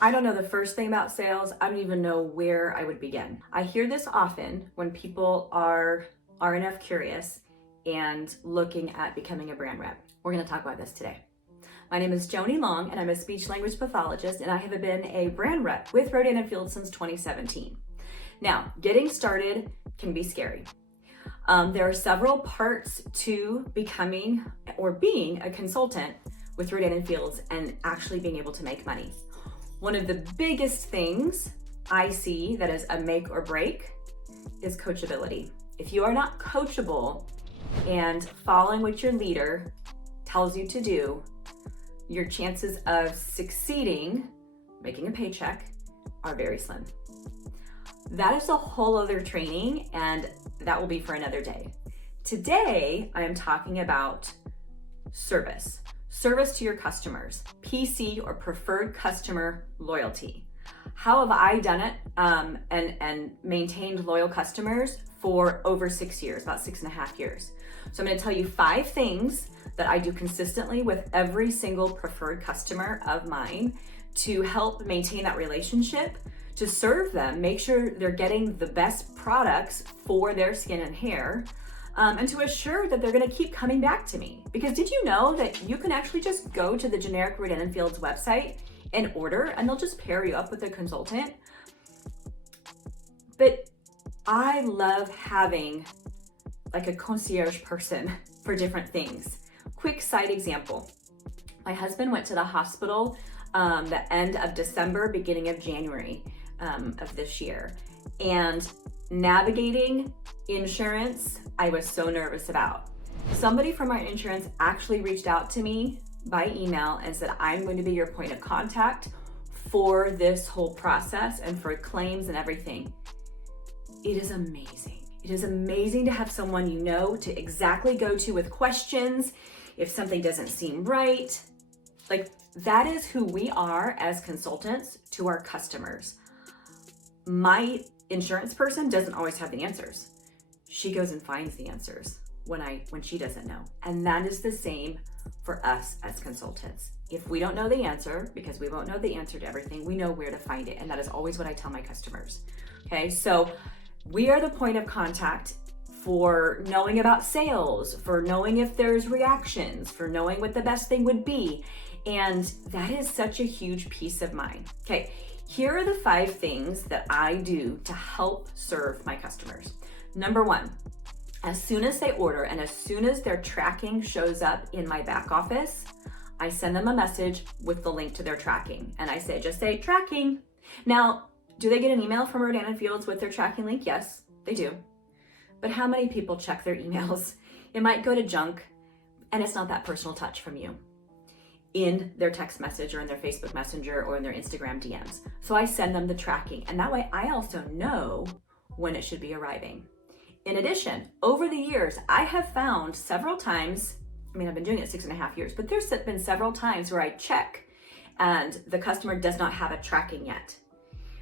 I don't know the first thing about sales. I don't even know where I would begin. I hear this often when people are enough curious and looking at becoming a brand rep. We're going to talk about this today. My name is Joni Long, and I'm a speech language pathologist, and I have been a brand rep with Rodan and Fields since 2017. Now, getting started can be scary. There are several parts to becoming or being a consultant with Rodan and Fields and actually being able to make money. One of the biggest things I see that is a make or break is coachability. If you are not coachable and following what your leader tells you to do, your chances of succeeding, making a paycheck, are very slim. That is a whole other training, and that will be for another day. Today, I am talking about service to your customers, PC or preferred customer loyalty. How have I done it and maintained loyal customers for over 6 years, about 6.5 years? So I'm going to tell you 5 things that I do consistently with every single preferred customer of mine to help maintain that relationship, to serve them, make sure they're getting the best products for their skin and hair, and to assure that they're going to keep coming back to me. Because did you know that you can actually just go to the generic Rodan and Fields website and order, and they'll just pair you up with a consultant? But I love having like a concierge person for different things. Quick side example. My husband went to the hospital the end of December, beginning of January of this year. And navigating insurance, I was so nervous about. Somebody from our insurance actually reached out to me by email and said, I'm going to be your point of contact for this whole process and for claims and everything. It is amazing. It is amazing to have someone you know to exactly go to with questions if something doesn't seem right. Like, that is who we are as consultants to our customers. My insurance person doesn't always have the answers. She goes and finds the answers when she doesn't know. And that is the same for us as consultants. If we don't know the answer, because we won't know the answer to everything, we know where to find it. And that is always what I tell my customers. Okay, so we are the point of contact for knowing about sales, for knowing if there's reactions, for knowing what the best thing would be. And that is such a huge piece of mine. Okay, here are the 5 things that I do to help serve my customers. Number 1, as soon as they order and as soon as their tracking shows up in my back office, I send them a message with the link to their tracking. And I say, just say tracking. Now, do they get an email from Rodan and Fields with their tracking link? Yes, they do. But how many people check their emails? It might go to junk, and it's not that personal touch from you in their text message or in their Facebook Messenger or in their Instagram DMs. So I send them the tracking, and that way I also know when it should be arriving. In addition, over the years, I have found several times, I've been doing it 6.5 years, but there's been several times where I check and the customer does not have a tracking yet.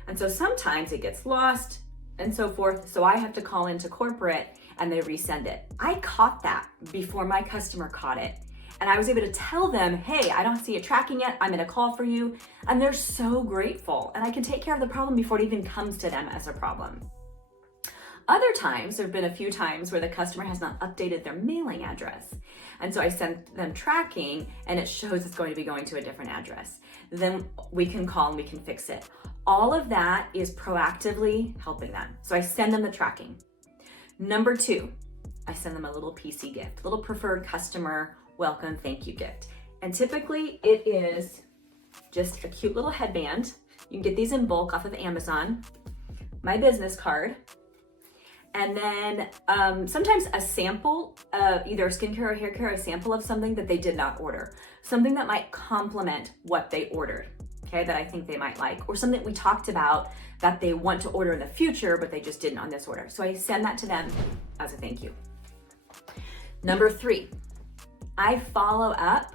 And so sometimes it gets lost and so forth. So I have to call into corporate and they resend it. I caught that before my customer caught it. And I was able to tell them, hey, I don't see it tracking yet. I'm going to call for you. And they're so grateful. And I can take care of the problem before it even comes to them as a problem. Other times, there have been a few times where the customer has not updated their mailing address. And so I send them tracking and it shows it's going to be going to a different address. Then we can call and we can fix it. All of that is proactively helping them. So I send them the tracking. Number 2, I send them a little PC gift, little preferred customer welcome thank you gift. And typically it is just a cute little headband. You can get these in bulk off of Amazon, my business card, and then sometimes a sample of either skincare or hair care, a sample of something that they did not order, something that might complement what they ordered, okay, that I think they might like, or something we talked about that they want to order in the future, but they just didn't on this order. So I send that to them as a thank you. Number 3, I follow up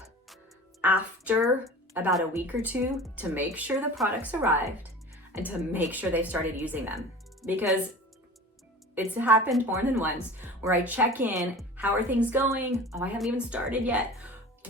after about a week or 2 to make sure the products arrived and to make sure they've started using them. Because it's happened more than once where I check in, how are things going? Oh, I haven't even started yet.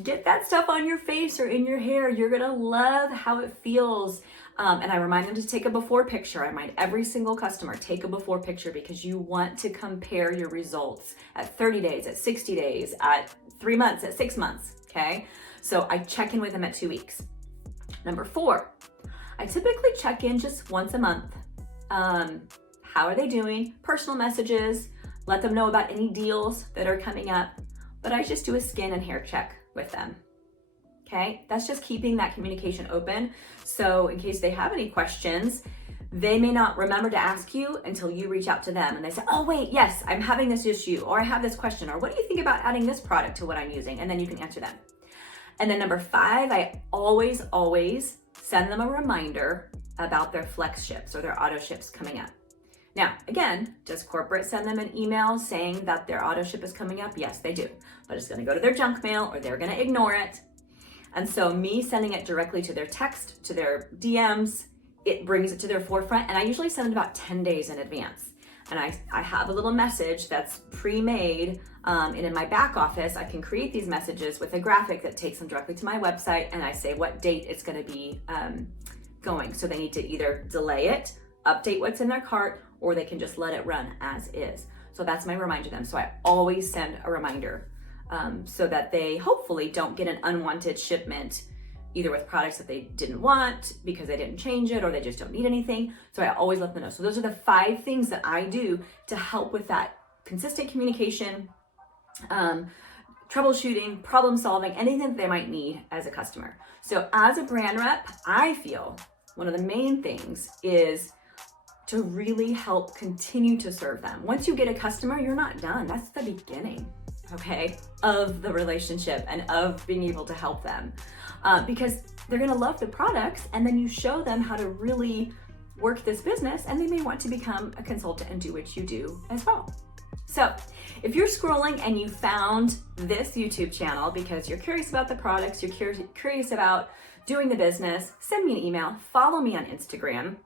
get that stuff on your face or in your hair. You're gonna love how it feels. And I remind them to take a before picture. I remind every single customer, take a before picture, because you want to compare your results at 30 days, at 60 days, at 3 months, at 6 months, okay? So I check in with them at 2 weeks. Number 4, I typically check in just once a month. How are they doing? Personal messages, let them know about any deals that are coming up, but I just do a skin and hair check with them. Okay, that's just keeping that communication open. So in case they have any questions, they may not remember to ask you until you reach out to them and they say, oh wait, yes, I'm having this issue, or I have this question, or what do you think about adding this product to what I'm using? And then you can answer them. And then number 5, I always send them a reminder about their flex ships or their auto ships coming up. Now, again, does corporate send them an email saying that their auto ship is coming up? Yes, they do, but it's gonna go to their junk mail or they're gonna ignore it. And so me sending it directly to their text, to their DMs, it brings it to their forefront. And I usually send it about 10 days in advance. And I have a little message that's pre-made, and in my back office, I can create these messages with a graphic that takes them directly to my website, and I say what date it's gonna be going. So they need to either delay it, update what's in their cart, or they can just let it run as is. So that's my reminder to them. So I always send a reminder so that they hopefully don't get an unwanted shipment, either with products that they didn't want because they didn't change it or they just don't need anything. So I always let them know. So those are the 5 things that I do to help with that consistent communication, troubleshooting, problem solving, anything that they might need as a customer. So as a brand rep, I feel one of the main things is to really help continue to serve them. Once you get a customer, you're not done. That's the beginning, okay, of the relationship and of being able to help them. Because they're gonna love the products, and then you show them how to really work this business, and they may want to become a consultant and do what you do as well. So if you're scrolling and you found this YouTube channel because you're curious about the products, you're curious about doing the business, send me an email, follow me on Instagram.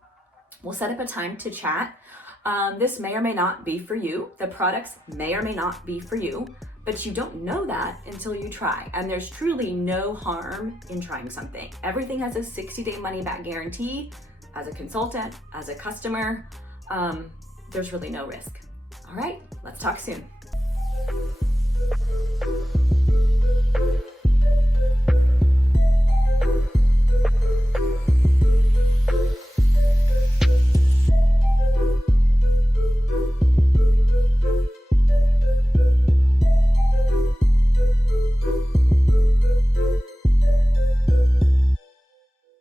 We'll set up a time to chat. This may or may not be for you. The products may or may not be for you, but you don't know that until you try. And there's truly no harm in trying something. Everything has a 60-day money-back guarantee. As a consultant, as a customer, there's really no risk. All right, let's talk soon.